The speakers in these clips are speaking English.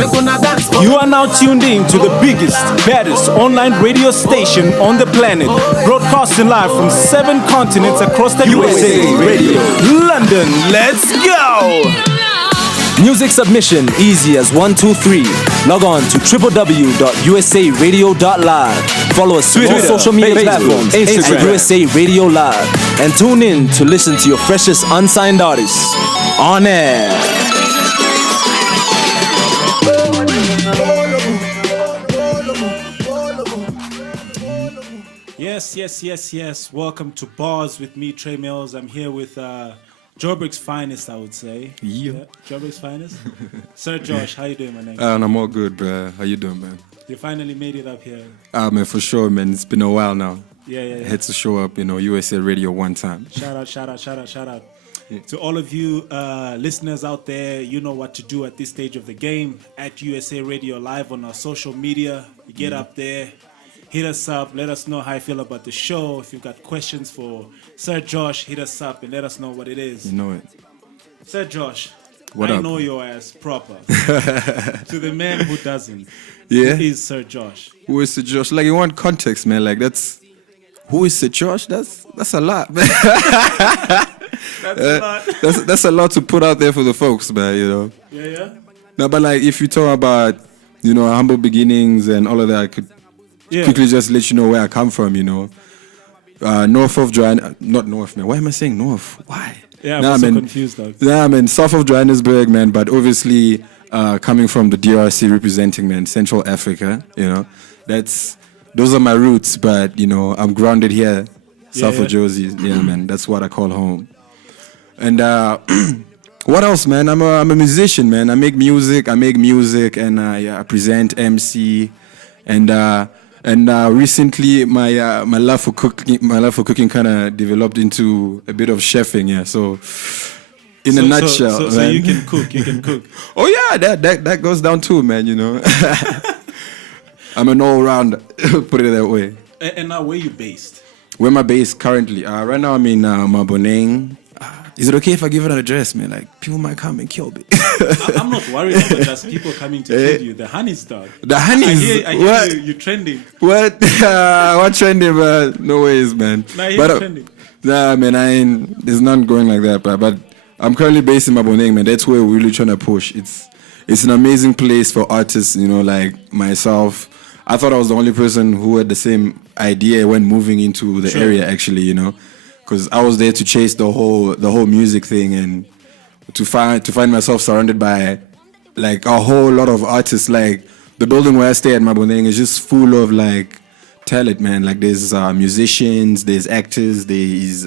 You are now tuned in to the biggest, baddest online radio station on the planet, broadcasting live from 7 continents across the USA. Radio. London, let's go! Music submission easy as 1, 2, 3. Log on to www.usaradio.live. Follow us on all social media platforms, Instagram, at USA Radio Live, and tune in to listen to your freshest unsigned artists on air. Yes. Welcome to BARZ with me, Trey Mills. I'm here with Joburg's finest, I would say. Yeah. Joburg's finest. Sir Josh, how you doing, my name? I'm all good, bro. How you doing, man? You finally made it up here. Man, for sure, man. It's been a while now. Yeah. Had to show up, USA Radio one time. Shout out. Yeah. To all of you listeners out there, you know what to do at this stage of the game. At USA Radio Live on our social media. You get up there. Hit us up, let us know how you feel about the show. If you've got questions for Sir Josh, hit us up and let us know what it is. You know it. Sir Josh, what I up? know your ass proper. To the man who doesn't. Yeah? Who is Sir Josh? Who is Sir Josh? Like, you want context, man. Like, that's... Who is Sir Josh? That's a lot, man. That's a lot. That's a lot to put out there for the folks, man, Yeah? No, but, like, if you talk about, humble beginnings and all of that, I could... Yeah. Quickly just let you know where I come from, north of Johannesburg, not north, man. Why am I saying north? Why? Yeah, I'm so confused, though. Yeah, man, south of Johannesburg, man, but obviously coming from the DRC representing, man, Central Africa, those are my roots, but, I'm grounded here, south of Josie. Yeah, man, that's what I call home. And what else, man? I'm a musician, man. I make music, and I present, MC, and recently, my love for cooking kind of developed into a bit of chefing. Yeah, so in a nutshell, so you can cook. Oh yeah, that goes down too, man. I'm an all-rounder. Put it that way. And now, where you based? Where am I based currently? Right now, I'm in Maboneng. Is it okay if I give it an address, man? Like, people might come and kill me. I'm not worried about just people coming to kill you. The honey's dog. The honey's... I hear you're trending. What? What trending, man? No ways, man. You're trending. Nah, man, there's none going like that, but I'm currently based in Maboneng, man. That's where we're really trying to push. It's an amazing place for artists, like myself. I thought I was the only person who had the same idea when moving into the area, actually, because I was there to chase the whole music thing and to find myself surrounded by like a whole lot of artists. Like the building where I stay at Maboneng is just full of like talent, man. Like there's musicians, there's actors, there's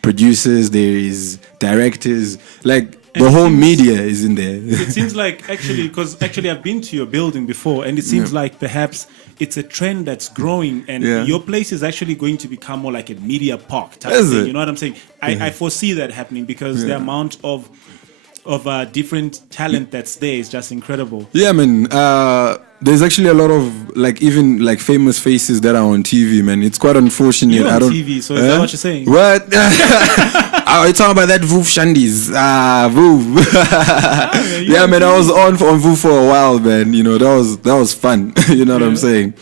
producers, there's directors. Like the whole media is in there. It seems like because I've been to your building before, and it seems like perhaps it's a trend that's growing, and your place is actually going to become more like a media park type thing. You know what I'm saying? I foresee that happening because the amount of different talent that's there is just incredible. Yeah, man. There's actually a lot of even famous faces that are on TV, man. It's quite unfortunate. You're on TV, so is that what you're saying? What? Are you talking about that Voof Shandies? Voof. Yeah, man. I was on Voof for a while, man. That was fun. You know what I'm saying?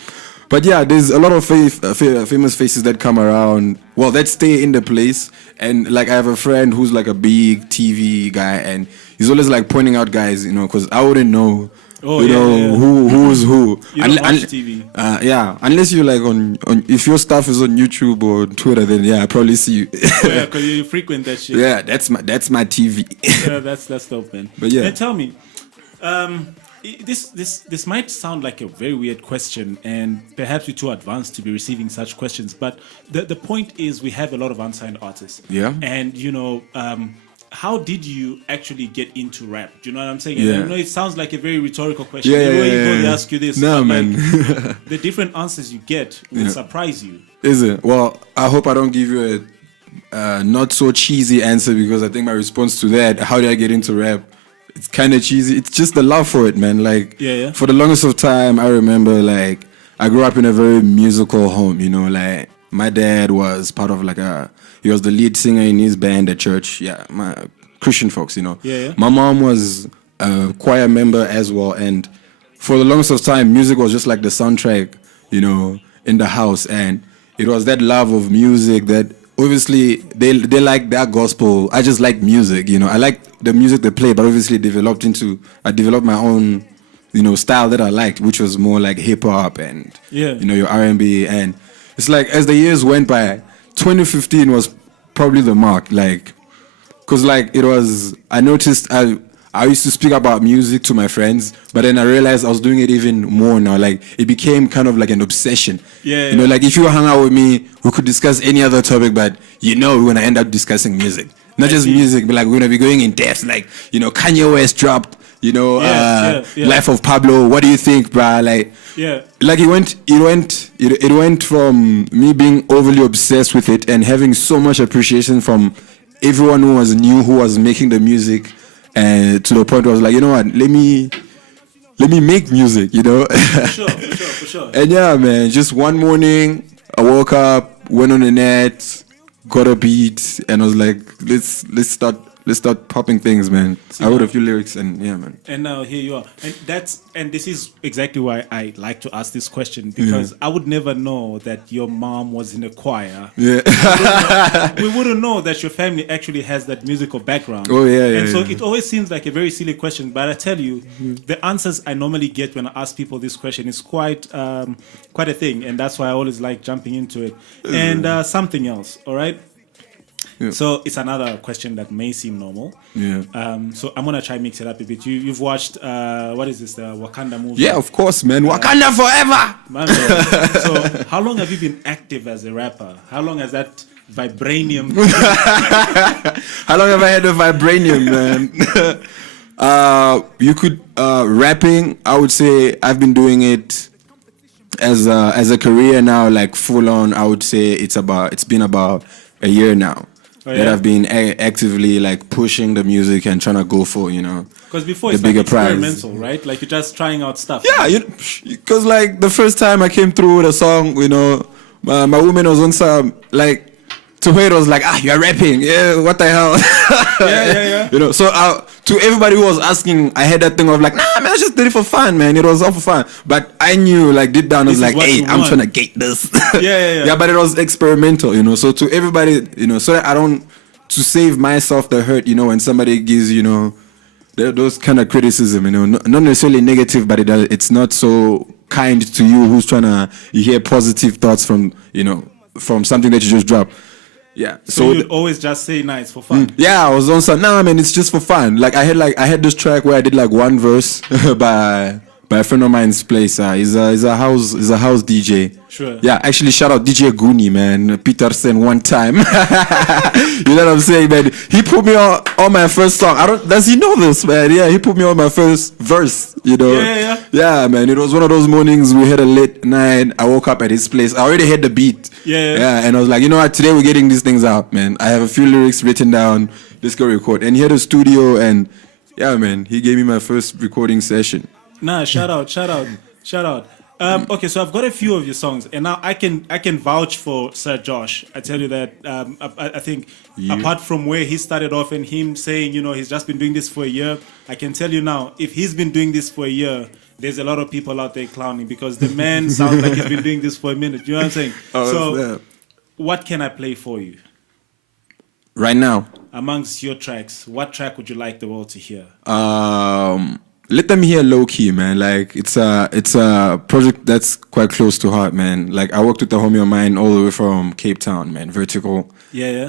But yeah, there's a lot of famous faces that come around. Well, that stay in the place. And I have a friend who's like a big TV guy, and he's always pointing out guys, because I wouldn't know. Who's who. You don't watch TV. Unless you're on if your stuff is on YouTube or Twitter, then I probably see you. Yeah, because you frequent that shit. Yeah, that's my TV. Yeah, that's dope, man. But yeah. And tell me, this might sound like a very weird question, and perhaps you're too advanced to be receiving such questions. But the point is, we have a lot of unsigned artists. Yeah. And how did you actually get into rap? Do you know what I'm saying? Yeah. I know it sounds like a very rhetorical question. Yeah, They ask you this. No, man. The different answers you get will surprise you. Is it? Well, I hope I don't give you a not so cheesy answer, because I think my response to that, how did I get into rap? It's kind of cheesy. It's just the love for it, man. For the longest of time, I remember I grew up in a very musical home, my dad was part of he was the lead singer in his band at church. Yeah, my Christian folks, Yeah. My mom was a choir member as well, and for the longest of time, music was just like the soundtrack, you know, in the house, and it was that love of music that obviously they like that gospel. I just like music, you know. I like the music they play, but obviously I developed my own, you know, style that I liked, which was more like hip hop and you know, your R&B. And it's like as the years went by, 2015 was probably the mark, like, cause like it was. I noticed I used to speak about music to my friends, but then I realized I was doing it even more now. Like it became kind of like an obsession. You know, like if you hung out with me, we could discuss any other topic, but you know, we're gonna end up discussing music. Not just music, but like we're gonna be going in depth. Like, you know, Kanye West dropped, you know, Life of Pablo. What do you think, bruh? Like, like it went from me being overly obsessed with it and having so much appreciation from everyone who was making the music. And to the point where I was like, you know what, let me make music, you know. For sure. And yeah, man, just one morning I woke up, went on the net, got a beat, and I was like, let's start popping things, man. I wrote a few lyrics, and yeah, man. And now here you are, and this is exactly why I like to ask this question, because I would never know that your mom was in a choir. We wouldn't know that your family actually has that musical background. And so it always seems like a very silly question, but I tell you, the answers I normally get when I ask people this question is quite a thing, and that's why I always like jumping into it. And something else, all right. So it's another question that may seem normal. So I'm gonna try mix it up a bit. You've watched what is this, the Wakanda movie? Yeah, of course, man. Wakanda forever. Man. So how long have you been active as a rapper? How long has that vibranium? How long have I had the vibranium, man? You could rapping. I would say I've been doing it as a career now, like full on. I would say it's been about a year now. That I've been actively like pushing the music and trying to go for, you know, because before the it's bigger like experimental, prize. Right? Like you're just trying out stuff. Yeah, because like the first time I came through with a song, you know, my woman was on some like. To her, it was like, you're rapping. Yeah, what the hell? You know, so to everybody who was asking, I had that thing of like, nah, man, I just did it for fun, man. It was all for fun. But I knew, like, deep down, I was like, hey, I'm trying to gate this. Yeah, but it was experimental, you know. So to everybody, you know, so that I don't, to save myself the hurt, you know, when somebody gives, you know, those kind of criticism, you know, not necessarily negative, but it's not so kind to you who's trying to hear positive thoughts from, you know, from something that you just dropped. Yeah. So you'd always just say nice for fun. Yeah, I was on some. Nah, man, it's just for fun. Like I had this track where I did like one verse by a friend of mine's place. He's a house DJ. Sure. Yeah, actually shout out DJ Goonie, man. Peterson one time. You know what I'm saying, man? He put me on my first song. Does he know this, man? Yeah, he put me on my first verse, you know. Yeah, man. It was one of those mornings we had a late night. I woke up at his place. I already had the beat. Yeah, and I was like, you know what, today we're getting these things out, man. I have a few lyrics written down. Let's go record. And he had a studio, and yeah, man, he gave me my first recording session. Nah, shout out. Okay, so I've got a few of your songs, and now I can vouch for Sir Josh. I tell you that I think apart from where he started off and him saying, you know, he's just been doing this for a year, I can tell you now, if he's been doing this for a year, there's a lot of people out there clowning because the man sounds like he's been doing this for a minute. You know what I'm saying? So, what can I play for you right now? Amongst your tracks, what track would you like the world to hear? Let them hear Low Key, man. Like it's a project that's quite close to heart, man. Like I worked with a homie of mine all the way from Cape Town, man. Vertical,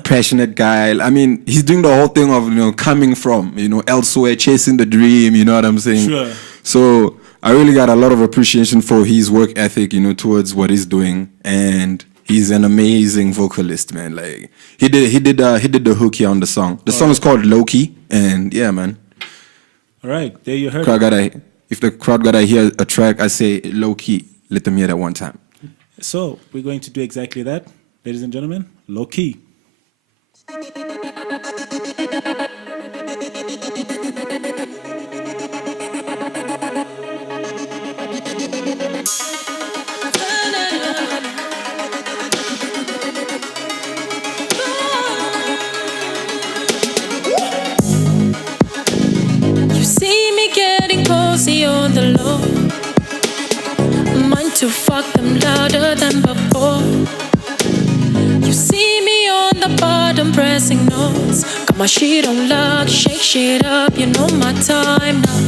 passionate guy. I mean, he's doing the whole thing of, you know, coming from, you know, elsewhere, chasing the dream. You know what I'm saying? Sure. So I really got a lot of appreciation for his work ethic, you know, towards what he's doing, and he's an amazing vocalist, man. Like he did the hook here on the song. The song is called Low Key, and yeah, man. All right, there you heard it. If the crowd gotta hear a track, I say Low Key. Let them hear that one time. So we're going to do exactly that, ladies and gentlemen. Low Key. See me low. Mine to fuck them louder than before. You see me on the bottom pressing notes. Got my shit on lock, shake shit up, you know my time now.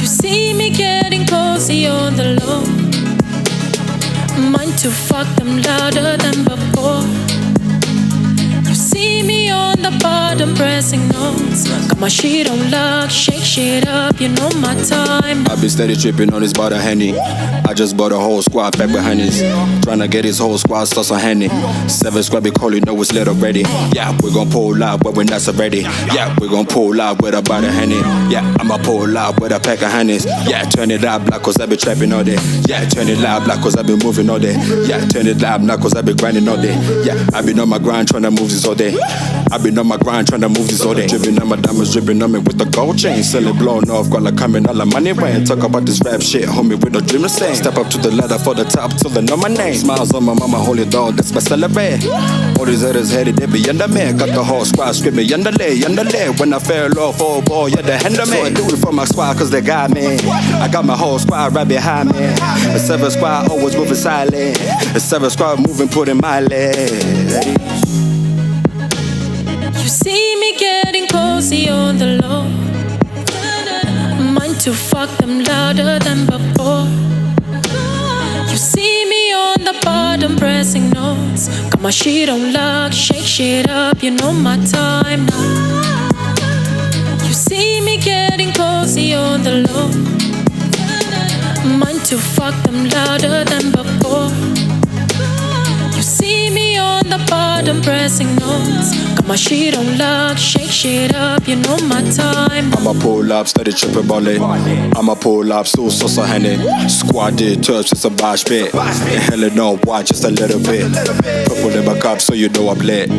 You see me getting cozy on the low. Mine to fuck them louder than before. You see me on the bottom pressing notes. Got my shit on lock, shake shit up, you know my time now. I been steady tripping on this bottle Henny. I just bought a whole squad back behind this. Tryna get his whole squad sauce on Henny. 7 squad be call, you know it's lit already. Yeah, we gon' pull out when we're not ready. Yeah, we gon' pull out with a bottle Henny. Yeah, I'ma pull out with a pack of Hennies. Yeah, turn it out black cause I be trapping all day. Yeah, turn it out black cause I be moving all day. Yeah, turn it out black cause I be grinding all day. Yeah, I been on my grind tryna move this all day. I been on my grind tryna move this all day. Dripping on my diamonds, dripping on me with the gold chain. Selling blown off, got like coming all the money rain. Talk about this rap shit, homie, with no dream the same. Step up to the ladder for the top till they know my name. Smiles on my mama, holy dog, that's my celebrate. All these haters headed, they be under me. Got the whole squad screaming, underlay. When I fell off, oh boy, yeah, they handle me. So I do it for my squad, cause they got me. I got my whole squad right behind me. The 7 squad always moving silent. The 7 squad moving, putting my leg. You see me getting cozy on the low. Mine to fuck them louder than before. You see me on the bottom pressing notes. Got my shit on lock, shake shit up, you know my time now. You see me getting cozy on the low. Mine to fuck them louder than before. You see me on the bottom pressing notes. Got my shit on lock, shake shit up, you know my time now. I'ma pull up, steady tripping bullet. I'ma pull up, still sauce on Henny. Squad did touch, just a bash bit. And hella no, why, just a little bit. Purple in my cup, so you know I'm lit.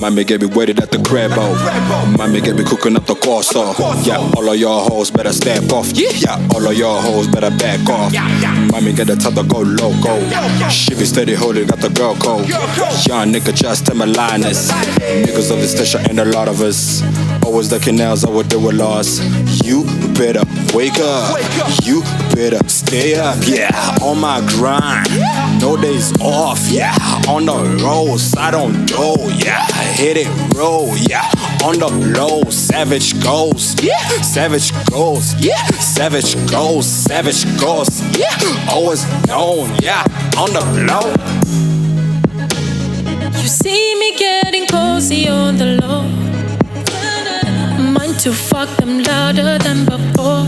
Mommy get me waited at the crib, oh. Mommy get me cooking up the corso. Yeah, all of your hoes better step off. Yeah, all of your hoes better back off. Mommy get the time to go loco. She be steady holding, got the girl code. Young nigga just tell my liners. Niggas of this station ain't a lot of us. Always the canals, I would do a loss. You better wake up. You better stay up. Yeah, on my grind. No days off. Yeah, on the roads. I don't know. Yeah, hit it, roll. Yeah, on the blow. Savage goes. Yeah, savage goes. Yeah, savage goes. Savage goes. Yeah, always known. Yeah, on the blow. You see me getting cozy on the low. Mine to fuck them louder than before.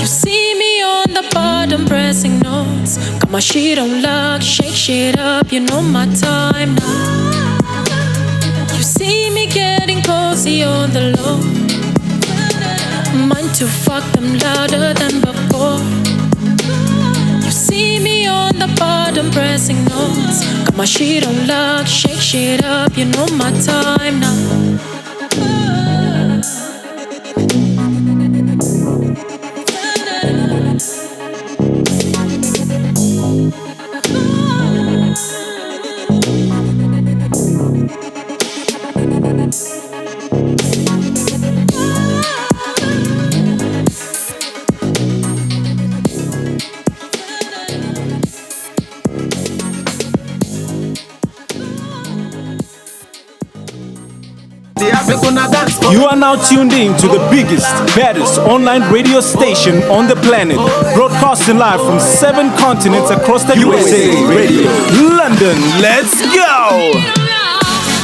You see me on the bottom pressing notes. Got my shit on lock, shake shit up, you know my time now. You see me getting cozy on the low. Mine to fuck them louder than before. You see me on the bottom pressing notes. Got my shit on lock, shake shit up, you know my time now. You are now tuned in to the biggest, baddest online radio station on the planet, broadcasting live from 7 continents across the USA Radio. London, let's go!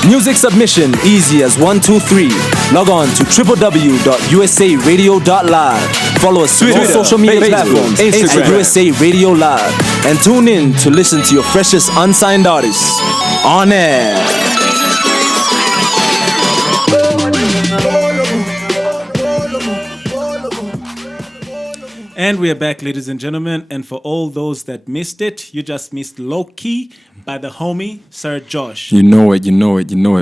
Music submission easy as 1, 2, 3. Log on to www.usaradio.live. Follow us on all social media platforms, Instagram, USA Radio Live, and tune in to listen to your freshest unsigned artists on air. And we are back, ladies and gentlemen. And for all those that missed it, you just missed Low Key by the homie, Sir Josh. You know it,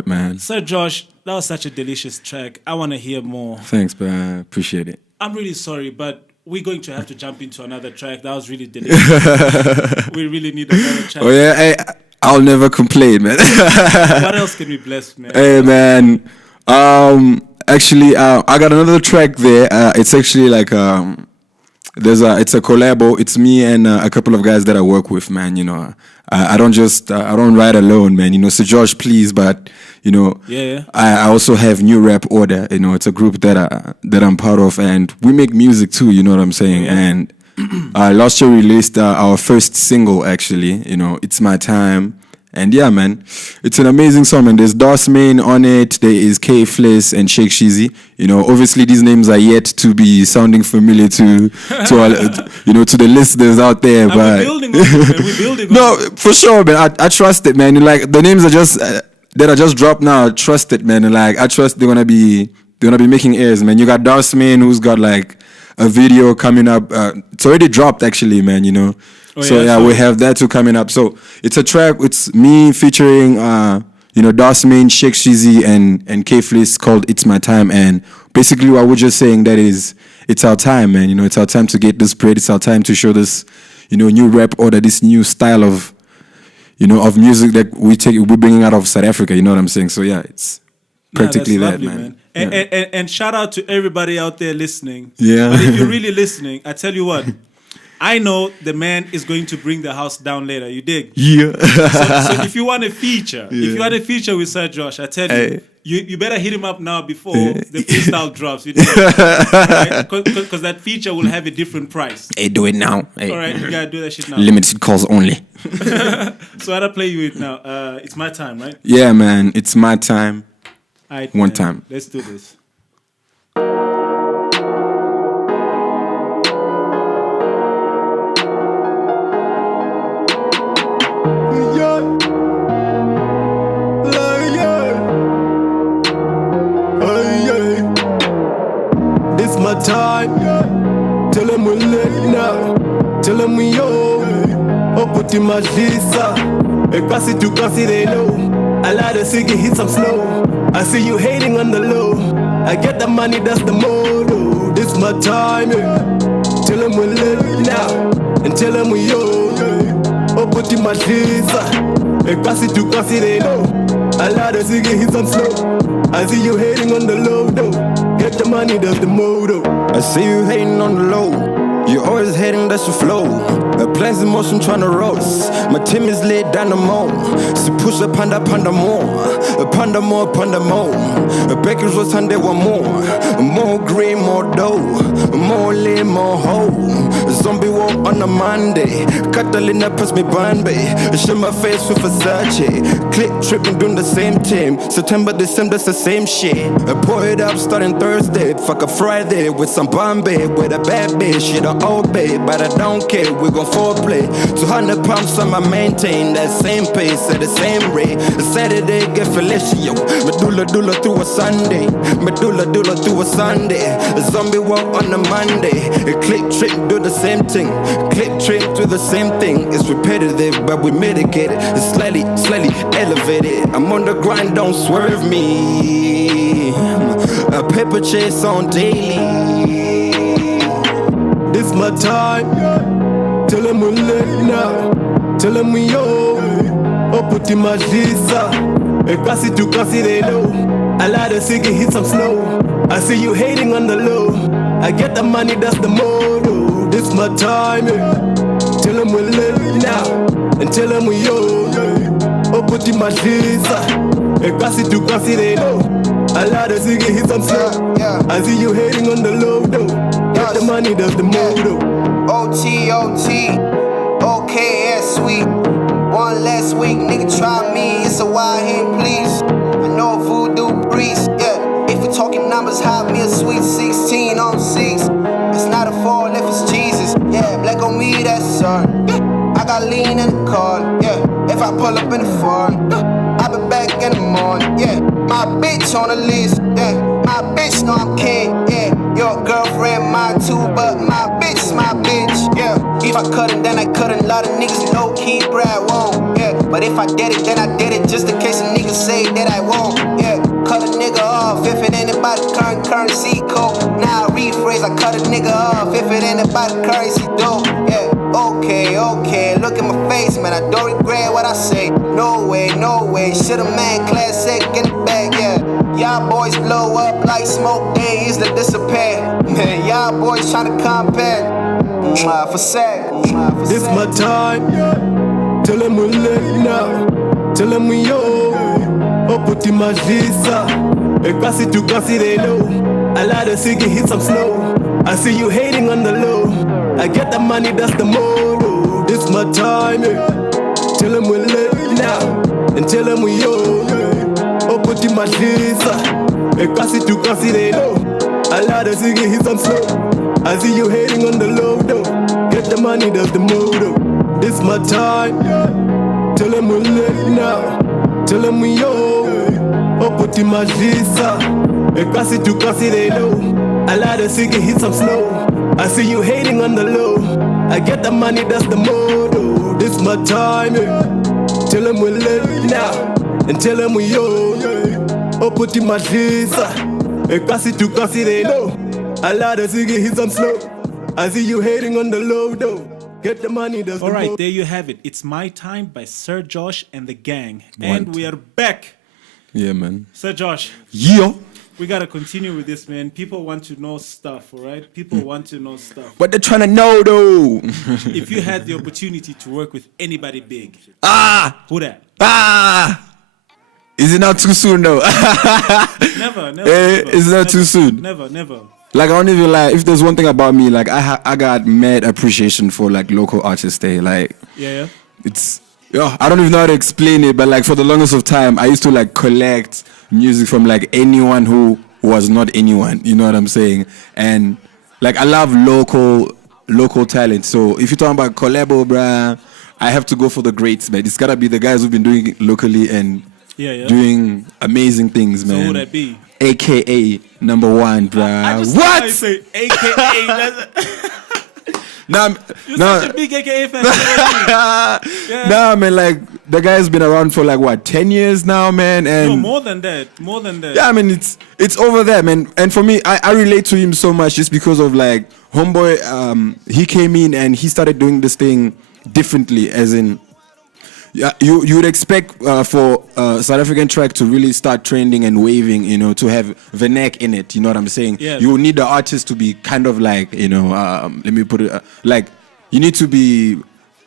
man. Sir Josh, that was such a delicious track. I want to hear more. Thanks, man. I appreciate it. I'm really sorry, but we're going to have to jump into another track. That was really delicious. We really need another track. Oh, yeah. I'll never complain, man. What else can we bless, man? Hey, man. Actually, I got another track there. It's actually like it's a collabo. It's me and a couple of guys that I work with, man. You know, I don't write alone, man. You know, so Josh, please, but you know, I also have New Rap Order. You know, it's a group that I'm part of, and we make music too. You know what I'm saying? And last year we released our first single. Actually, you know, It's My Time. And yeah, man, it's an amazing song, and there's Das Main on it, there is K Fliss and Sheikh Shizzy. You know, obviously these names are yet to be sounding familiar to our, you know, to the listeners out there. And but we're building no, for sure, man. I trust it, man. Like the names are just that are just dropped now. I trust it, man. And like I trust they're gonna be making airs, man. You got Das Main, who's got like a video coming up. It's already dropped, actually, man. You know. So we have that too coming up. So it's a track. It's me featuring, you know, Das Main, Sheikh Shizzy, and K Fliss called "It's My Time." And basically, what we're just saying that is, it's our time, man. You know, it's our time to get this bread. It's our time to show this, you know, new rap order, this new style of, you know, of music that we're bringing out of South Africa. You know what I'm saying? So yeah, it's practically that, lovely, man. And shout out to everybody out there listening. Yeah. But if you're really listening, I tell you what. I know the man is going to bring the house down later. You dig? Yeah. So if you want a feature, with Sir Josh, I tell you, you better hit him up now before the freestyle drops. You dig? Because that feature will have a different price. Hey, do it now. Hey. All right, you gotta do that shit now. Limited calls only. So I'll play you it now. It's my time, right? Yeah, man. It's my time. All right, One time. Let's do this. This my time. Tell them we late now. Tell them we old. Oh, put in my visa. Kasi to kasi they know. I like to see hit some snow. I see you hating on the low. I get the money, that's the motto. This my time. Tell them we late now. And tell them we old. Oh, put in my visa. Kasi to kasi they know. I like to see hit some snow. I see you hating on the low though. Get the money, that's the motto. I see you hating on the low. You always hating, that's your flow. Plans in motion tryna roast. My team is laid down the mall. So push up panda more. Panda more. Bakers was under one more. More green, more dough. More lean, more hoe. Zombie walk on a Monday. Catalina pass me Bombay. Show my face with Versace. Click tripping doing the same team. September, December, that's the same shit. I pour it up starting Thursday. Fuck a Friday with some Bombay. With a bad bitch, shit I obey. But I don't care, we gon' foreplay. 200 pounds on my maintain. That same pace at the same rate. Saturday get fellatio. Medulla through a Sunday. Medulla through a Sunday. A zombie walk on a Monday. A click trip do the same thing. Click trip do the same thing. It's repetitive, but we mitigate it. It's slightly elevated. I'm on the grind, don't swerve me. A paper chase on daily. This my time. Tell them we late now. Tell them we old. Oh, put in my visa. Kasi to kasi they know. I like to see hit some snow. I see you hating on the low. I get the money, that's the motto. This my time. Tell them we late now. And tell them we old. Oh, put in my visa. Kasi to kasi they know. I like to see hit some snow. I see you hating on the low though. Get the money, that's the motto. OT, okay, yeah, sweet. One last week, nigga, try me. It's a wild hand, please. I know a voodoo priest, yeah. If we're talking numbers, hide me a sweet 16 on 6. It's not a fall if it's Jesus, yeah. Black on me, that's son. Yeah. I got lean in the car, yeah. If I pull up in the farm, I'll be back in the morning, yeah. My bitch on the list, yeah. My bitch know I'm king, yeah. Your girlfriend mine too, but my bitch is my bitch, yeah. If I couldn't, then I couldn't. Lot of niggas low-key Brad won't, yeah. But if I did it, then I did it just in case a nigga say that I won't, yeah. Cut a nigga off if it ain't about the currency code. Now I rephrase, I cut a nigga off if it ain't about the currency dope, yeah. Okay, look at my face, man, I don't regret what I say. No way, shit a man, classic in the bag, yeah. Y'all boys blow up like smoke, they easily disappear. Man, y'all boys tryna compare. For sec. This my time. Tell them we late now. Tell them we yo. Oputi majisa. Kasi to kasi they know. I like to see hit some slow. I see you hating on the low. I get the money, that's the motto. This my time. Tell them we late now. And tell them we yo. Oputi majisa. Kasi to kasi they know. I like to see hit some slow. I see you hating on the low though. Get the money, that's the motto. This my time. Tell them we late now. Tell them we yo. Oputi majisa. Kasi to kasi they know. I like to see hit some slow. I see you hating on the low. I get the money, that's the motto. This my time. Tell them we late now. And tell them we yo. Oputi majisa. Kasi to kasi they know. I like to see hit some slow. I see you hating on the low though. Get the money, that's All the right, motto. there you have it. It's My Time by Sir Josh and the gang. One And we are back. Yeah, man. Sir Josh, Yeah. we got to continue with this, man. People want to know stuff, all right? People want to know stuff. What they're trying to know, though. If you had the opportunity to work with anybody big, who that? Is it not too soon, though? Never, never. Eh, never, is that never, too soon? Never, never. Like, I don't even like, if there's one thing about me, like, I got mad appreciation for, like, local artists there. Like, Yeah. it's, I don't even know how to explain it, but, like, for the longest of time, I used to, like, collect music from, like, anyone who was not anyone. You know what I'm saying? And, like, I love local talent. So, if you're talking about collabo, bruh, I have to go for the greats, man. It's gotta be the guys who've been doing it locally and Yeah. doing amazing things, man. So who that be? AKA number one, bruh. I just what? What? Say AKA. Nah, You're nah, such a big AKA fan. Yeah. nah, man. Like the guy's been around for like what 10 years now, man. And No, more than that. More than that. yeah, I mean it's over there, man. And for me, I relate to him so much just because of like homeboy. He came in and he started doing this thing differently, as in. Yeah, you would expect for South African track to really start trending and waving, you know, to have the neck in it. You know what I'm saying? Yeah. You need the artist to be kind of like, you know, let me put it like you need to be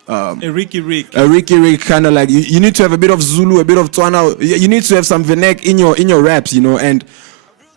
A Ricky Rick. a Rick kind of like you need to have a bit of Zulu, a bit of Tswana. You need to have some Venek in your raps, you know. And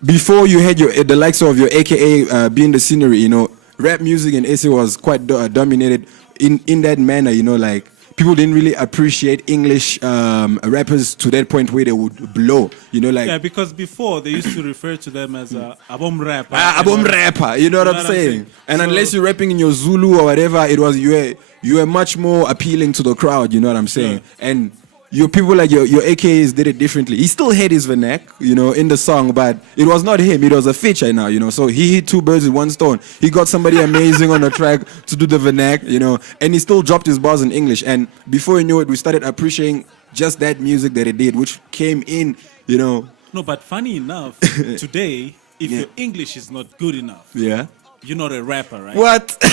before you had the likes of your AKA being the scenery, you know, rap music in SA was quite dominated in that manner, you know, like. People didn't really appreciate English rappers to that point where they would blow, you know, like Yeah, because before they used to refer to them as abom rapper. album rapper, you know what I'm saying? And unless you're rapping in your Zulu or whatever, it was you were much more appealing to the crowd, you know what I'm saying? Yeah. And your people like your AKAs did it differently. He still had his vernac, you know, in the song, but it was not him. It was a feature now, you know. So he hit two birds with one stone. He got somebody amazing on the track to do the vernac, you know, and he still dropped his bars in English. And before you knew it, we started appreciating just that music that he did, which came in, you know. No, but funny enough, today, if your English is not good enough, Yeah. you're not a rapper, right? What? No,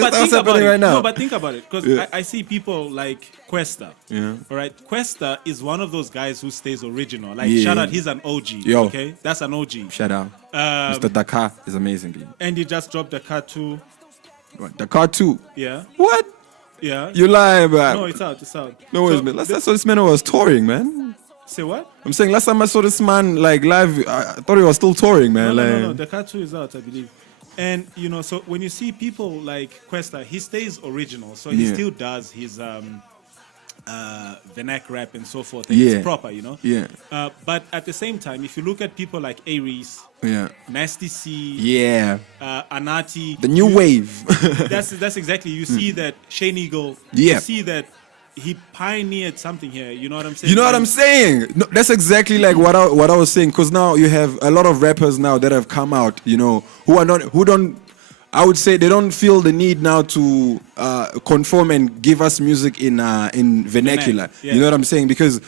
but What's think about happening it. right now? No, but think about it, because Yeah. I see people like Questa. Yeah. All right, Questa is one of those guys who stays original. Like, Yeah. shout out, he's an OG. Yo. Okay, that's an OG. Shout out. Mr. Dakar is amazing, dude. And he just dropped the car too. What, Dakar 2. Yeah, What? yeah. You lying, man. No, it's out. It's out. No worries, So man. Last time I saw this man was touring, man. Say what? I'm saying last time I saw this man like live, I thought he was still touring, man. No. like, The car 2 is out, I believe. And you know, so when you see people like Questa, he stays original. So he Yeah. still does his vernac rap and so forth. And Yeah. it's proper, you know. Yeah. But at the same time, if you look at people like Aries, Yeah. Nasty C, Yeah. Anati, The new wave. that's exactly. You see that Shane Eagle. Yeah. You see that he pioneered something here. You know what I'm saying? You know what I'm saying? No, that's exactly like what I was saying. Because now you have a lot of rappers now that have come out, you know, who don't. I would say they don't feel the need now to conform and give us music in vernacular. Yeah. You know what I'm saying? Because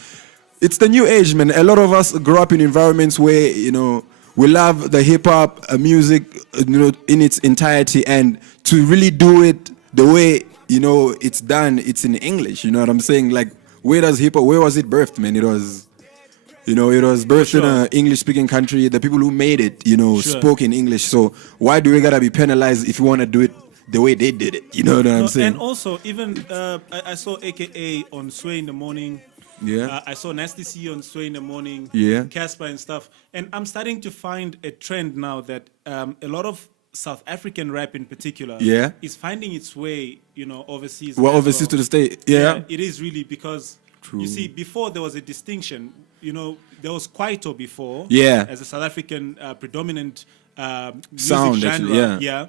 it's the new age, man. A lot of us grew up in environments where, you know, we love the hip hop music, you know, in its entirety, and to really do it the way, you know, it's done, it's in English. You know what I'm saying? Like, where was it birthed, man? You know, it was birthed in an English-speaking country. The people who made it, you know, spoke in English. So why do we gotta be penalized if you want to do it the way they did it? You know what I'm saying? And also, even I saw AKA on Sway in the morning. Yeah. I saw Nasty C on Sway in the morning. Yeah. Casper and stuff. And I'm starting to find a trend now that a lot of South African rap in particular is finding its way, you know, overseas. Well, overseas to the state. Yeah. It is really because, you see, before there was a distinction. You know, there was Kwaito before. Yeah. As a South African predominant music sound, genre. actually, Yeah.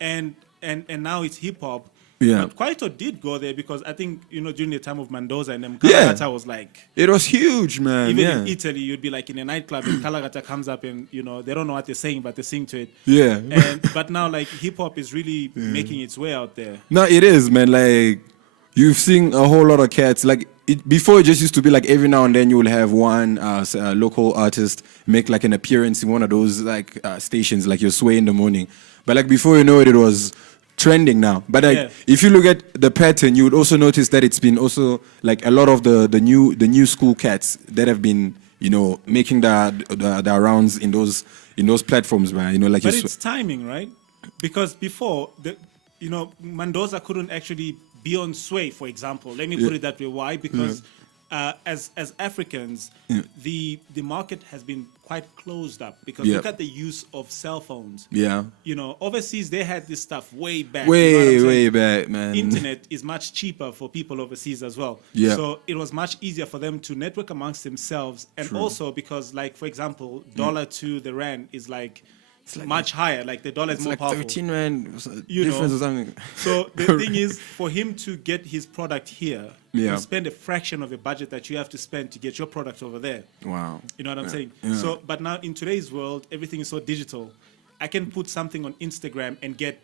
And now it's hip hop. Yeah. But Kwaito did go there because I think, you know, during the time of Mendoza and them, Kalagata was like... It was huge, man. Even in Italy, you'd be like in a nightclub and Kalagata comes up and, you know, they don't know what they're saying, but they sing to it. Yeah. But now, like, hip-hop is really making its way out there. No, it is, man. Like, you've seen a whole lot of cats. Like, before it just used to be like every now and then you will have one local artist make like an appearance in one of those like stations, like your Sway in the morning. But like before you know it, it was trending now. But like if you look at the pattern, you would also notice that it's been also like a lot of the new school cats that have been, you know, making the rounds in those platforms, man. You know, like. But it's timing, right? Because before you know, Mendoza couldn't actually be on Sway, for example. Let me put it that way. Why? Because as Africans, the market has been quite closed up. Because look at the use of cell phones. Yeah. You know, overseas they had this stuff way back. Way back, man. Internet is much cheaper for people overseas as well. Yeah. So it was much easier for them to network amongst themselves, and also because, like, for example, dollar to the rand is like much higher. Like the dollar is more like powerful. 13 rand You difference know. or something. So the thing is, for him to get his product here, Yeah. you spend a fraction of the budget that you have to spend to get your product over there. Wow. You know what I'm saying? Yeah. So, but now in today's world, everything is so digital. I can put something on Instagram and get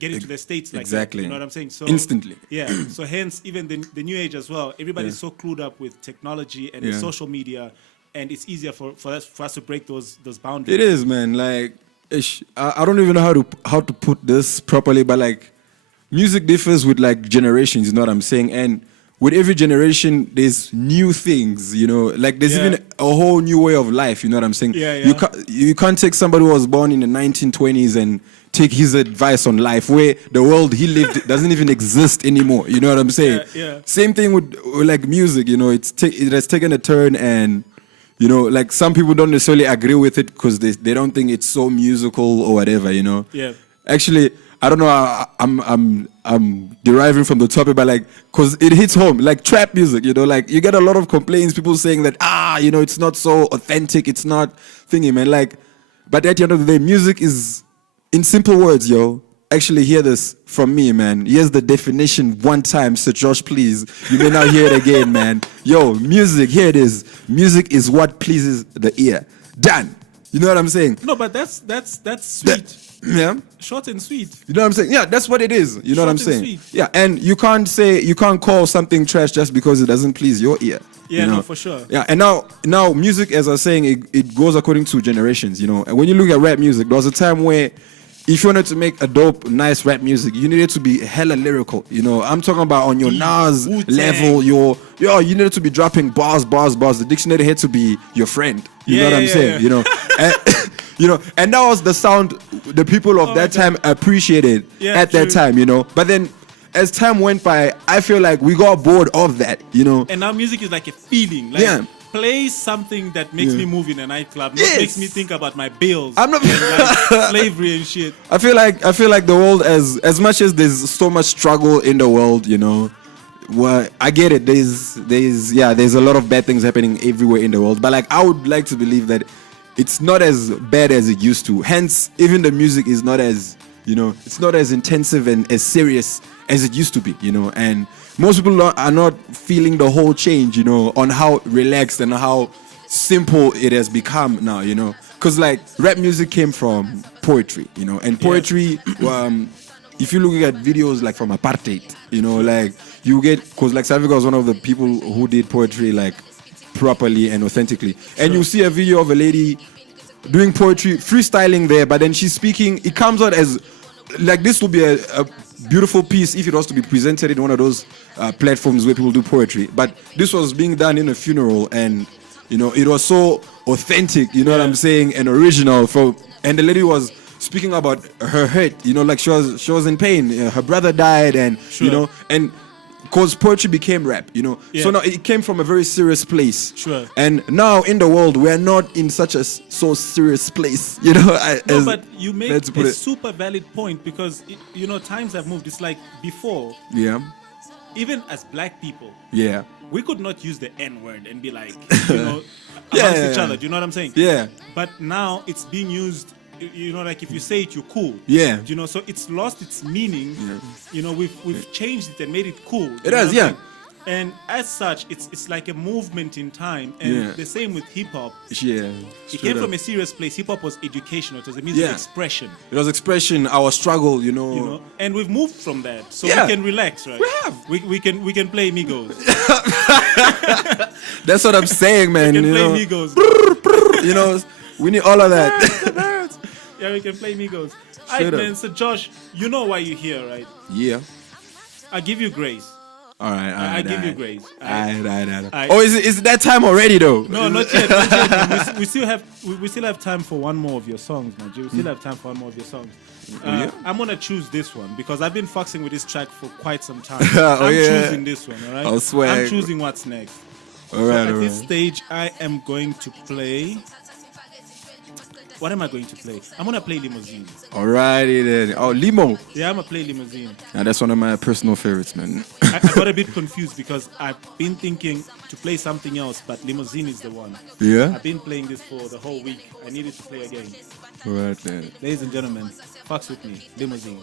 it to the States like exactly. that. You know what I'm saying? So instantly. Yeah. So hence, even the new age as well, everybody's so clued up with technology and social media, and it's easier for us to break those boundaries. It is, man. Like, I don't even know how to put this properly, but like, music differs with like generations. You know what I'm saying? And with every generation, there's new things. You know, like there's even a whole new way of life. You know what I'm saying? You can't take somebody who was born in the 1920s and take his advice on life, where the world he lived doesn't even exist anymore. You know what I'm saying? Same thing with like music. You know, it has taken a turn, and you know, like some people don't necessarily agree with it because they don't think it's so musical or whatever. You know? Yeah. Actually, I don't know. I'm deriving from the topic, but like, cause it hits home. Like trap music, you know, like you get a lot of complaints. People saying that you know, it's not so authentic. It's not thingy, man. Like, but at the end of the day, music is, in simple words, yo. Actually, hear this from me, man. Here's the definition one time, Sir Josh, please. You may not hear it again, man. Yo, music, here it is. Music is what pleases the ear. Done. You know what I'm saying? No, but that's sweet. Yeah. Short and sweet. You know what I'm saying? Yeah, that's what it is. You know what I'm saying? Sweet. Yeah, and you can't call something trash just because it doesn't please your ear. Yeah, you know? no, for sure. Yeah, and now music, as I was saying, it goes according to generations, you know. And when you look at rap music, there was a time where if you wanted to make a dope, nice rap music, you needed to be hella lyrical. You know, I'm talking about on your Nas level, you needed to be dropping bars. The dictionary had to be your friend. You know what I'm saying? You know, and, you know, and that was the sound the people of that time appreciated at that time. You know, but then as time went by, I feel like we got bored of that. You know, and now music is like a feeling. Like, play something that makes me move in a nightclub, not makes me think about my bills. I'm not and like slavery and shit. I feel like the world, as much as there's so much struggle in the world, you know. Well, I get it. There's a lot of bad things happening everywhere in the world, but like I would like to believe that it's not as bad as it used to. Hence, even the music is not as, you know, it's not as intensive and as serious as it used to be, you know. And most people are not feeling the whole change, you know, on how relaxed and how simple it has become now, you know. Because like rap music came from poetry, you know, and poetry, if you look at videos like from apartheid, you know, like you get, because like Savika was one of the people who did poetry like properly and authentically. And you see a video of a lady doing poetry, freestyling there, but then she's speaking, it comes out as like this would be a beautiful piece if it was to be presented in one of those platforms where people do poetry. But this was being done in a funeral, and You know, it was so authentic. You know what I'm saying, and original. And the lady was speaking about her hurt. You know, like she was in pain. Her brother died, and you know, and because poetry became rap, you know. So now it came from a very serious place. Sure. And now in the world, we are not in such a so serious place, you know. But you make a super valid point because, you know, times have moved. It's like before. Yeah. Even as black people. Yeah. We could not use the N-word and be like, you know, amongst each other. Do you know what I'm saying? Yeah. But now it's being used. You know, like if you say it, you're cool. Yeah. You know, so it's lost its meaning. Yeah. You know, we've changed it and made it cool. It has, yeah. And as such, it's like a movement in time. And the same with hip hop. Yeah. It came from a serious place. Hip hop was educational. It was a means of expression. It was expression, our struggle, you know. And we've moved from that. So we can relax, right? We have. We can play Migos. That's what I'm saying, man. We can play Migos. You know, we need all of that. Yeah, we can play Migos. Alright, man. So Josh, you know why you're here, right? Yeah. I give you grace. All right. I give you grace. All right. Oh, is it that time already though? No, not yet. Not yet. We still have time for one more of your songs, man. We still have time for one more of your songs. I'm gonna choose this one because I've been fucking with this track for quite some time. I'm choosing this one. All right. I'll swear. I'm choosing what's next. All right. At this stage, I am going to play. What am I going to play? I'm gonna play Limousine. Alrighty then. Oh, Limo. Yeah, I'm gonna play Limousine. Now that's one of my personal favorites, man. I got a bit confused because I've been thinking to play something else, but Limousine is the one. Yeah. I've been playing this for the whole week. I needed to play again. Right then. Ladies and gentlemen, fucks with me. Limousine.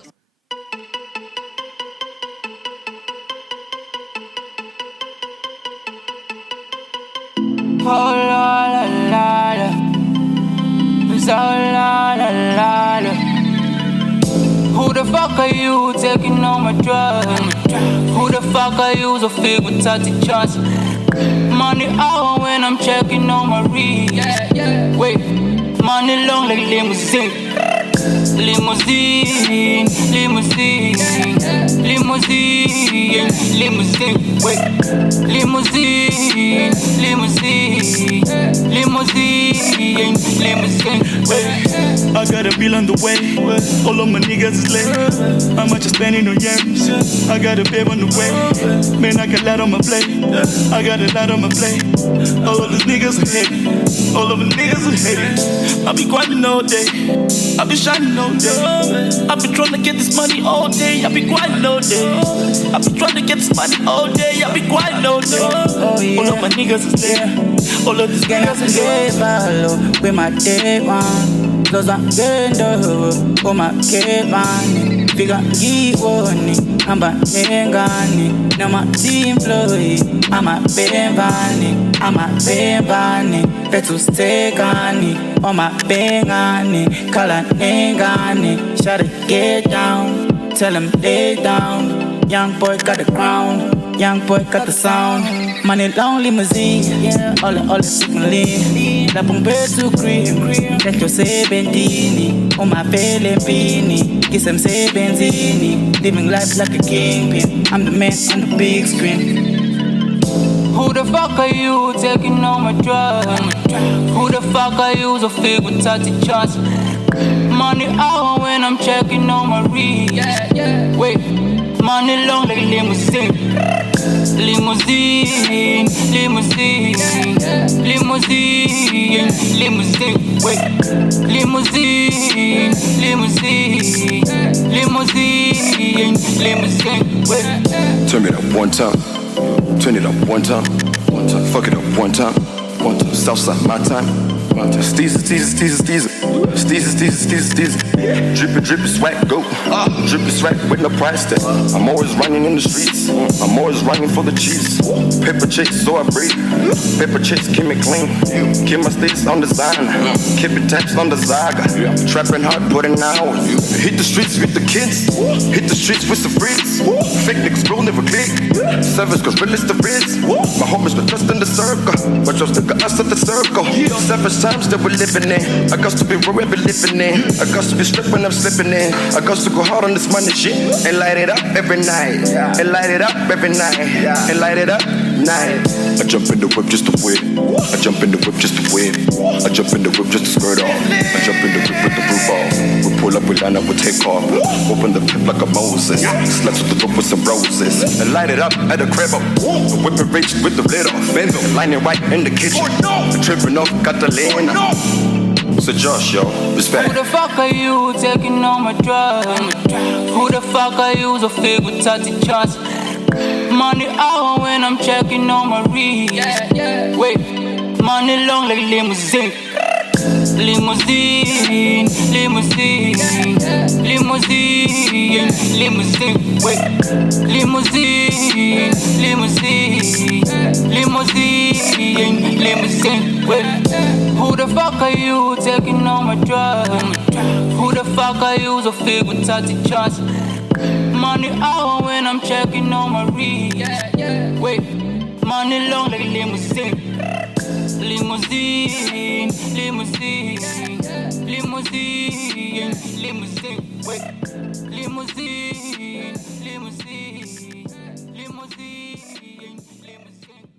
Oh la la la la. So la la la la. Who the fuck are you taking on my drugs? Who the fuck are you so fake with 30 chance? Money out when I'm checking on my read. Wait, money long like limousine. Limousine, limousine, limousine, limousine. Wait, limousine, limousine, limousine, limousine. Wait, I got a bill on the way. All of my niggas is late. How much I spending on yams? I got a babe on the way. Man, I got a lot on my plate. I got a lot on my plate. All of these niggas are hating. All of the niggas are hating. I be grinding all day. I be shining all day. I be trying to get this money all day. I be grinding all day. I be trying to get this money all day. I be grinding all day. All of my niggas is there. All of these niggas is there. With my day one, cause I'm good for my kid man. Figure he warning, I'm a hangani. Now my team employee, I'm a bambani. I'm a bambani. Betu stegani, on my bangani. Kala nengani, shut it, get down. Tell him lay down. Young boy got the crown, young boy got the sound. Money long limousine, all the signalini. La bombe to cream, let you say bendini. On my belly beanie, kiss him say benzini. Living life like a kingpin, I'm the man on the big screen. Who the fuck are you taking on my drugs? Who the fuck are you so fake with 30 chance? Money out when I'm checking on my read. Wait, money long like limousine. Limousine, limousine, limousine, limousine. Wait, limousine, limousine, limousine, limousine. Wait. Turn it up one time. Turn it up one time. Fuck it up one time. Southside my time. Steezer. Drippy, swag, go. Drippy, swag with no price tag. I'm always running in the streets. I'm always running for the cheese. Paper chase, so I breathe. Paper chase, keep me clean. Keep my sticks on design. Keep it taps on the zaga. Trapping hard, putting hours. Hit the streets with the kids. Hit the streets with the freaks. Fake niggas will never click. Savage, cause real is the riz. My homies were trust in the circle. But trust the us at the circle. Savage times that we're living in. I got to be forever living in. I got to be stripped when I'm slipping in. I got to go hard on this money shit and light it up every night. And light it up every night. And light it up night. I jump in the whip just to whip. I jump in the whip just to whip. I jump in the whip just to skirt off. I jump in the whip with the roof off. We pull up, we line up, we take off. Open the pip like a Moses. Slept with the rope with some roses. And light it up at the crib up. The whip and reach with the lid off. Benzo, lining right in the kitchen. Tripping off, got the lane up. So Josh, yo, respect. Who the fuck are you taking on my drugs? Who the fuck are you so fake with Tati chance? Money out when I'm checking on my read. Wait, money long like limousine. Limousine, limousine, limousine, limousine. Wait, limousine, limousine, limousine, limousine. Wait, who the fuck are you taking on my drugs? Who the fuck are you so fake with Tati chance? Money out when I'm checking on my read. Wait, money long like limousine. Limousine, limousine, limousine, limousine. Wait, limousine, limousine, limousine, limousine.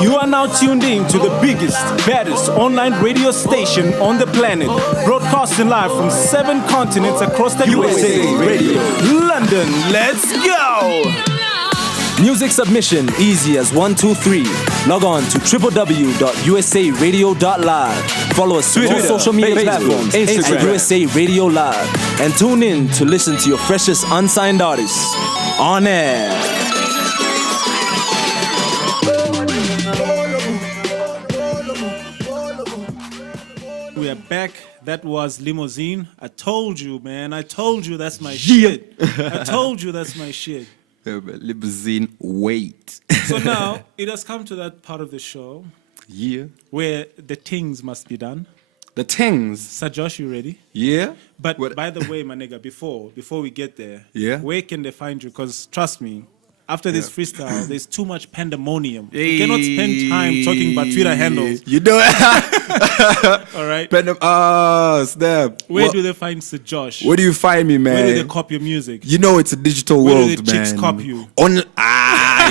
You are now tuned in to the biggest, baddest online radio station on the planet, broadcasting live from 7 continents across the USA. Radio. London, let's go! Music submission easy as 1, 2, 3. Log on to www.usaradio.live. Follow us on all social media platforms, Instagram at USA Radio Live, and tune in to listen to your freshest unsigned artists on air. We are back. That was Limousine. I told you, man. I told you that's my shit. I told you that's my shit. Limousine, wait. So now it has come to that part of the show where the things must be done. The things? Sir Josh, you ready? Yeah. But by the way, my nigga, before we get there, where can they find you? Because trust me, after this freestyle, there's too much pandemonium. We cannot spend time talking about Twitter handles. You know it. All right. Snap. Where do they find Sir Josh? Where do you find me, man? Where do they copy your music? You know it's a digital world, man. Where do the chicks copy you? You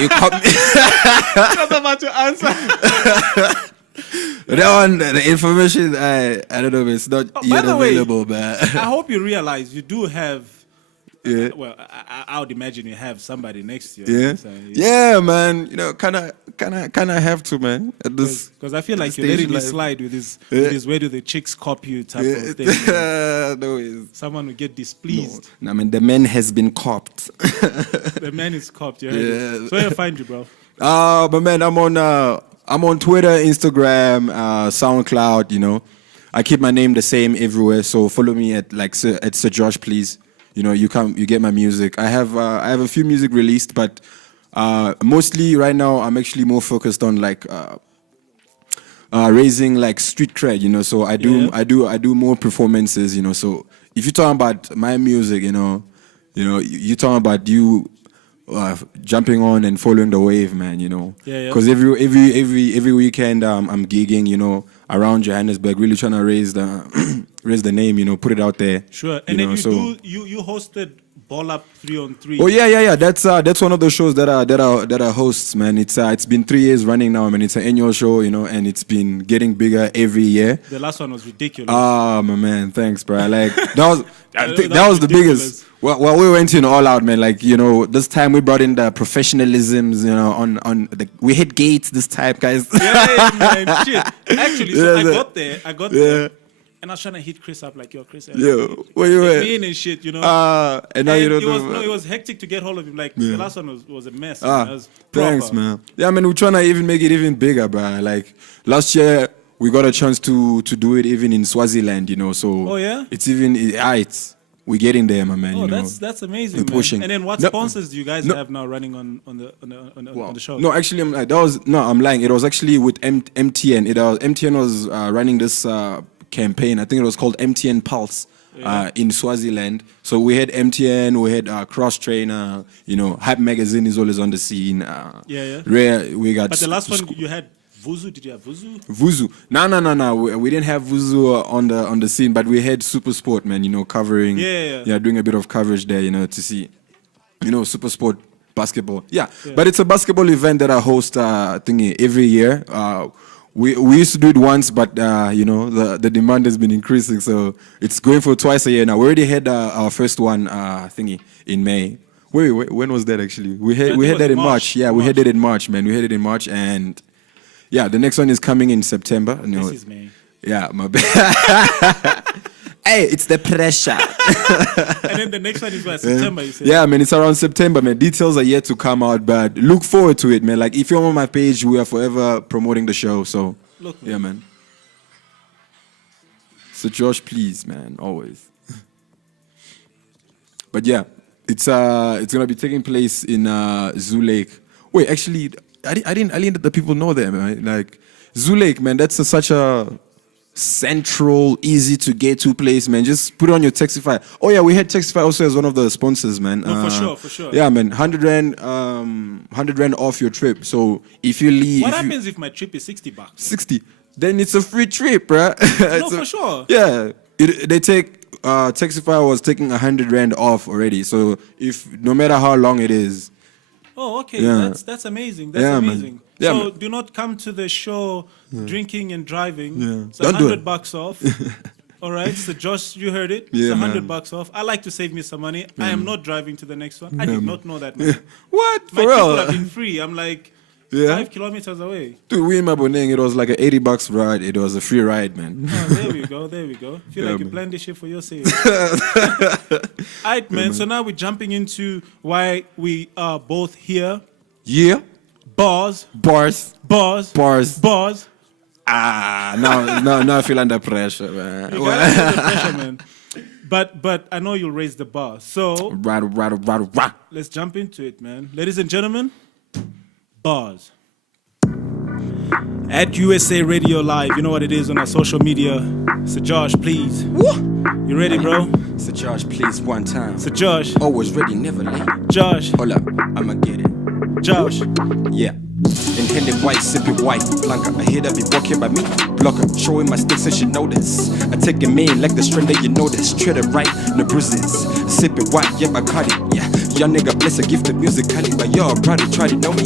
copy me. I was about to answer. That one, the information, I don't know, it's not yet available, man. I hope you realize you do have. Yeah. Well, I would imagine you have somebody next to you. Yeah. Yeah, man. You know, kind of have to, man. Because I feel like you're letting me slide with this where do the chicks copy you type of thing. No, someone will get displeased. No, I mean, the man has been copped. The man is copped. Yeah. So where do I find you, bro? But man, I'm on Twitter, Instagram, SoundCloud. You know, I keep my name the same everywhere. So follow me at Sir Josh, please. You know, you get my music. I have a few music released, but mostly right now I'm actually more focused on raising street cred. You know, so I do more performances. You know, so if you're talking about my music, you're talking about you jumping on and following the wave, man. You know, because every weekend I'm gigging. You know, around Johannesburg, really trying to raise the name, you know, put it out there. Sure. And then you hosted Ball Up 3-on-3. Oh yeah. That's one of the shows that I hosts, man. It's been 3 years running now, man. It's an annual show, you know, and it's been getting bigger every year. The last one was ridiculous. Ah, my man, thanks, bro. Like that was the biggest. Well, we went in all out, man. Like, you know, this time we brought in the professionalisms, you know, we hit gates this time, guys. Yeah, man, shit. Actually, so I got there. And I was trying to hit Chris up like, yo, Chris. Yo, where you at? Mean and shit, you know. And now you don't know. It was hectic to get hold of him. Like, the last one was a mess. It was thanks, man. Yeah, I mean, we're trying to even make it even bigger, bro. Like, last year, we got a chance to do it even in Swaziland, you know. So, it's even, we're getting there, my man. Oh, you know. That's amazing, we're pushing. And then what sponsors do you guys have now running on the show? No, actually, I'm lying. It was actually with MTN. MTN was running this campaign. I think it was called MTN Pulse in Swaziland. So we had MTN, we had Cross Trainer, you know, Hype Magazine is always on the scene. Rare, we got. But the last one you had Vuzu? Did you have Vuzu? Vuzu. No. We didn't have Vuzu on the scene, but we had Super Sport, man. Covering. Yeah, doing a bit of coverage there. To see, Super Sport basketball. Yeah, but it's a basketball event that I host thingy every year. We used to do it once, but the demand has been increasing, so it's going for twice a year now. We already had our first one thingy in May. Wait, when was that actually? We had that in March. Yeah, we had it in March, man. We had it in March, and the next one is coming in September. This is May. Yeah, my bad. Hey, it's the pressure. And then the next one is what, September, you said? Yeah, man, it's around September, man. Details are yet to come out, but look forward to it, man. Like, if you're on my page, we are forever promoting the show, so look, yeah, man. So Josh, please, man, always. But yeah, it's gonna be taking place in Zoo Lake. Wait, actually, I didn't let the people know that, man. Like, Zoo Lake, man, that's such a central, easy to get to place, man. Just put it on your Taxify. Oh yeah, we had Taxify also as one of the sponsors, man. No, for sure. Yeah, man, 100 rand off your trip. So if you leave, what happens if my trip is $60? 60, then it's a free trip, bruh. No, for sure. Yeah, they take Taxify was taking 100 rand off already. So if no matter how long it is. Oh, okay. Yeah. That's amazing. That's amazing. Man. Yeah, so man. do not come to the show drinking and driving. Yeah. It's $100 off. All right. So Josh, you heard it. Yeah, it's $100 off. I like to save me some money. I am not driving to the next one. I did not know that, man. Yeah. What? My For trip real? would have been free. I'm like 5 kilometers away. Dude, we in Maboneng, it was like an $80 ride. It was a free ride, man. Oh, there we go. Feel like you planned this shit for your sake. Alright, man. So now we're jumping into why we are both here. Yeah. BARZ. Now I feel under pressure, man. You gotta feel the pressure, man. But I know you'll raise the bar. So Right. let's jump into it, man. Ladies and gentlemen, BARZ. At USA Radio Live, you know what it is on our social media. So Josh, please. Woo! You ready, bro? So Josh, please, one time. So Josh. Always ready, never late. Josh. Hold up, I'ma get it. Josh. Yeah. Inhaling white, sipping white. Blanca, I hit up, be walking by me. Blocker, showing my sticks and she know this. I take a man like the strength that you know this. Treat it right, no bruises. Sipping white, yeah, Bacardi. Yeah, young nigga bless a gift of musically. But y'all probably try to know me.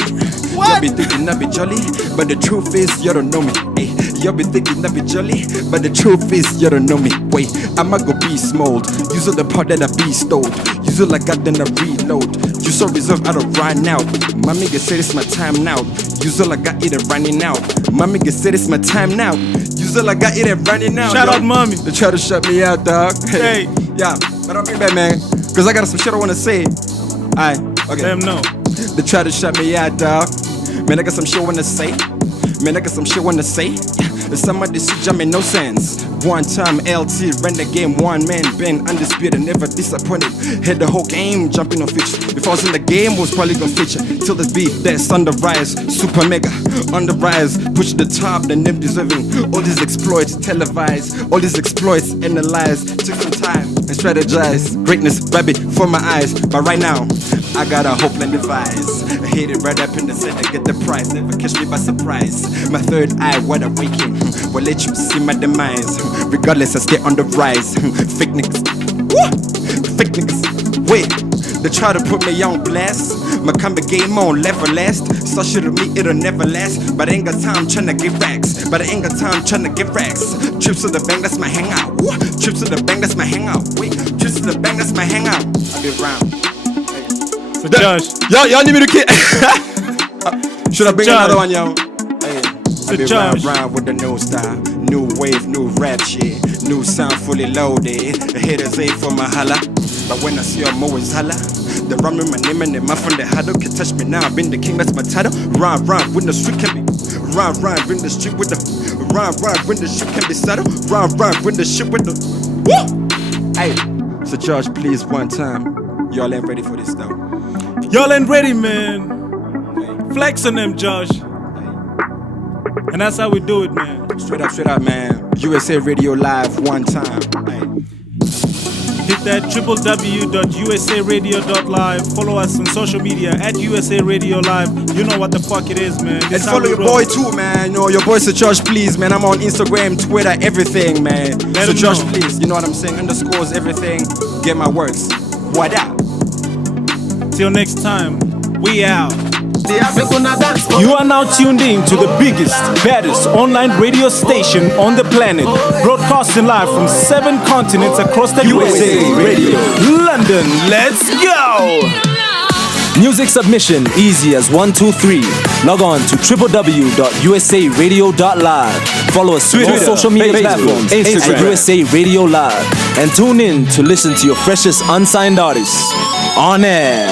What? Y'all be thinking I be jolly, but the truth is you don't know me. Hey, y'all be thinking I be jolly, but the truth is you don't know me. Wait, I'ma go beast mode. Use all the part that I be stole. Use it like I then I reload. You so reserved, I don't ride now. My nigga said it's my time now. Use it like I eat it running out. My nigga said it's my time now. Use it like I eat it running out. Shout out, mommy. They try to shut me out, dog. Hey. Yeah, but I'll be back, man. Cause I got some shit I wanna say. Alright, okay. Damn no. They try to shut me out, dog. Man, I got some shit I wanna say. Man, I got some shit I wanna say. Some of this shit jam make no sense. One time LT ran the game, one man been undisputed, never disappointed. Had the whole game jumping on feature. If I was in the game, was probably gonna feature. Till this beat, that's on the rise. Super mega, on the rise. Push the top, the name deserving. All these exploits televised. All these exploits analyzed. Took some time and strategize. Greatness, rabbit for my eyes. But right now, I got a hope and device. I hit it right up in the center, get the prize. Never catch me by surprise. My third eye, wide awaken. Will let you see my demise. Regardless, I stay on the rise. Fake niggas. Woo! Fake niggas. Wait, they try to put me on blast. My combat game on level last. So shit of me, it'll never last. But I ain't got time tryna get racks. Trips to the bank, that's my hangout. Woo! Trips to the bank, that's my hangout. Wait, trips to the bank, that's my hangout. I'll be around. So Josh. Y'all need me to kid. Should I bring Josh. another one, yo? I be Josh. round with the new style, new wave, new rap shit, new sound fully loaded. The haters ain't for my holla, but when I see them always holla. The rhyme with my name and the mouth from the huddle can touch me now. I've been the king, that's my title. Rhyme when the street can be. Rhyme when the street with the. Rhyme when the shit can be settled. Rhyme when the shit with the. Woo! Hey, so Josh, please one time. Y'all ain't ready for this though. Y'all ain't ready, man. Flex on them, Josh. And that's how we do it, man. Straight up, man. USA Radio Live one time. Hey. Hit that www.usaradio.live. Follow us on social media at USA Radio Live. You know what the fuck it is, man. And follow your boy too, man. You know, your boy Sir Josh, please, man. I'm on Instagram, Twitter, everything, man. Sir Josh, please. You know what I'm saying? Underscores everything. Get my works. What up? Till next time, we out. You are now tuned in to the biggest, baddest online radio station on the planet, broadcasting live from 7 continents across the USA Radio. London, let's go! Music submission easy as 1, 2, 3. Log on to www.usaradio.live. Follow us on all social media platforms, Instagram, USA Radio Live, and tune in to listen to your freshest unsigned artists on air.